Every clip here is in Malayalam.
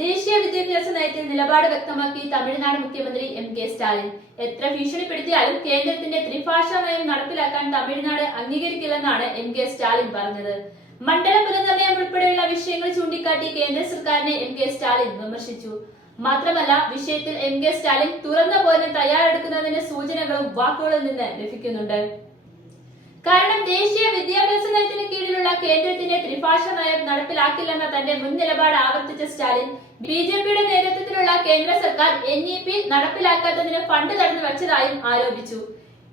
ദേശീയ വിദ്യാഭ്യാസ നയത്തിൽ നിലപാട് വ്യക്തമാക്കി തമിഴ്നാട് മുഖ്യമന്ത്രി എം കെ സ്റ്റാലിൻ. എത്ര ഭീഷണിപ്പെടുത്തിയാലും കേന്ദ്രത്തിന്റെ ത്രിഭാഷാ നയം നടപ്പിലാക്കാൻ തമിഴ്നാട് അംഗീകരിക്കില്ലെന്നാണ് എം കെ സ്റ്റാലിൻ പറഞ്ഞത്. മണ്ഡല പുനർനിർണയം ഉൾപ്പെടെയുള്ള വിഷയങ്ങൾ ചൂണ്ടിക്കാട്ടി കേന്ദ്ര സർക്കാരിനെ എം കെ സ്റ്റാലിൻ വിമർശിച്ചു. മാത്രമല്ല വിഷയത്തിൽ എം കെ സ്റ്റാലിൻ തുറന്ന പോലെ തയ്യാറെടുക്കുന്നതിന്റെ സൂചനകളും വാക്കുകളിൽ നിന്ന് ലഭിക്കുന്നുണ്ട്. കാരണം ദേശീയ വിദ്യാഭ്യാസ കേന്ദ്രത്തിന്റെ ത്രിഭാഷ നയം നടപ്പിലാക്കില്ലെന്ന തന്റെ മുൻ നിലപാട് ആവർത്തിച്ച സ്റ്റാലിൻ ബി ജെ പിയുടെ നേതൃത്വത്തിലുള്ള കേന്ദ്ര സർക്കാർ എൻ ഇ പി നടപ്പിലാക്കാത്തതിന് ഫണ്ട് തടഞ്ഞു വച്ചതായും ആരോപിച്ചു.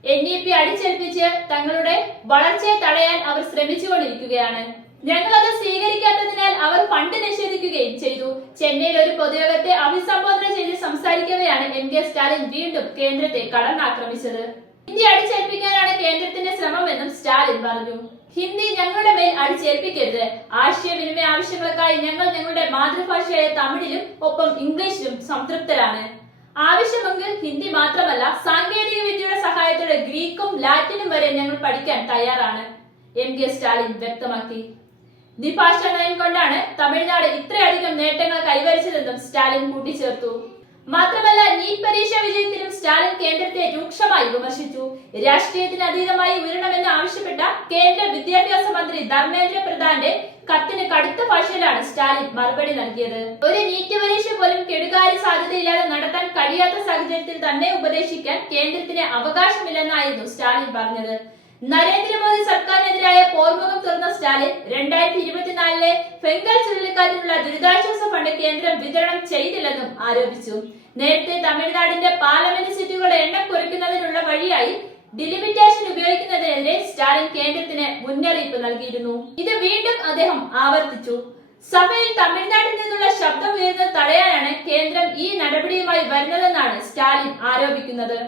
എൻ ഇ പി അടിച്ചേൽപ്പിച്ച് തങ്ങളുടെ വളർച്ചയെ തടയാൻ അവർ ശ്രമിച്ചുകൊണ്ടിരിക്കുകയാണ്. ഞങ്ങൾ അത് സ്വീകരിക്കാത്തതിനാൽ അവർ ഫണ്ട് നിഷേധിക്കുകയും ചെയ്തു. ചെന്നൈയിൽ ഒരു പൊതുയോഗത്തെ അഭിസംബോധന ചെയ്ത് സംസാരിക്കവെയാണ് എം കെ സ്റ്റാലിൻ വീണ്ടും കേന്ദ്രത്തെ കടന്നാക്രമിച്ചത്. ഹിന്ദി അടിച്ചേൽപ്പിക്കാനാണ് കേന്ദ്രത്തിന്റെ ശ്രമമെന്നും സ്റ്റാലിൻ പറഞ്ഞു. ഹിന്ദി ഞങ്ങളുടെ മേൽ അടിച്ചേൽപ്പിക്കരുത്. ആശയവിനിമയ ആവശ്യങ്ങൾക്കായി ഞങ്ങൾ ഞങ്ങളുടെ മാതൃഭാഷയായ തമിഴിലും ഒപ്പം ഇംഗ്ലീഷിലും സംതൃപ്തരാണ്. ആവശ്യമെങ്കിൽ ഹിന്ദി മാത്രമല്ല സാങ്കേതിക വിദ്യയുടെ സഹായത്തോടെ ഗ്രീക്കും ലാറ്റിനും വരെ ഞങ്ങൾ പഠിക്കാൻ തയ്യാറാണ്. എം കെ സ്റ്റാലിൻ വ്യക്തമാക്കി. ദ്വിഭാഷ നയം കൊണ്ടാണ് തമിഴ്നാട് ഇത്രയധികം നേട്ടങ്ങൾ കൈവരിച്ചതെന്നും സ്റ്റാലിൻ കൂട്ടിച്ചേർത്തു. മാത്രമല്ല നീറ്റ് പരീക്ഷാ വിജയത്തിലും സ്റ്റാലിൻ കേന്ദ്രത്തെ വിമർശിച്ചു. രാഷ്ട്രീയത്തിന് അതീതമായി ഉയരണമെന്ന് ആവശ്യപ്പെട്ട കേന്ദ്ര വിദ്യാഭ്യാസ മന്ത്രി ധർമ്മേന്ദ്ര പ്രധാന്റെ കത്തിന് കടുത്ത ഭാഷയിലാണ് സ്റ്റാലിൻ മറുപടി നൽകിയത്. ഒരു നീറ്റ് പരീക്ഷ പോലും കെടുകാര്യ സാധ്യതയില്ലാതെ നടത്താൻ കഴിയാത്ത സാഹചര്യത്തിൽ തന്നെ ഉപദേശിക്കാൻ കേന്ദ്രത്തിന് അവകാശമില്ലെന്നായിരുന്നു സ്റ്റാലിൻ പറഞ്ഞത്. നരേന്ദ്രമോദി സർക്കാരിനെതിരായ പോർമുഖം തുറന്ന സ്റ്റാലിൻ രണ്ടായിരത്തി ഇരുപത്തിനാലിലെ ഫെങ്കൽ ചുഴലിക്കാറ്റിനുള്ള ദുരിതാശ്വാസ ഫണ്ട് കേന്ദ്രം വിതരണം ചെയ്തില്ലെന്നും ആരോപിച്ചു. നേരത്തെ തമിഴ്നാടിന്റെ പാർലമെന്റ് സീറ്റുകളുടെ എണ്ണം വഴിയായി ഡിലിമിറ്റേഷൻ ഉപയോഗിക്കുന്നതിനെതിരെ സ്റ്റാലിൻ കേന്ദ്രത്തിന് മുന്നറിയിപ്പ് നൽകിയിരുന്നു. ഇത് വീണ്ടും അദ്ദേഹം ആവർത്തിച്ചു. സഭയിൽ തമിഴ്നാട്ടിൽ നിന്നുള്ള ശബ്ദം ഉയരുന്നത് തടയാനാണ് കേന്ദ്രം ഈ നടപടിയുമായി വരുന്നതെന്നാണ് സ്റ്റാലിൻ ആരോപിക്കുന്നത്.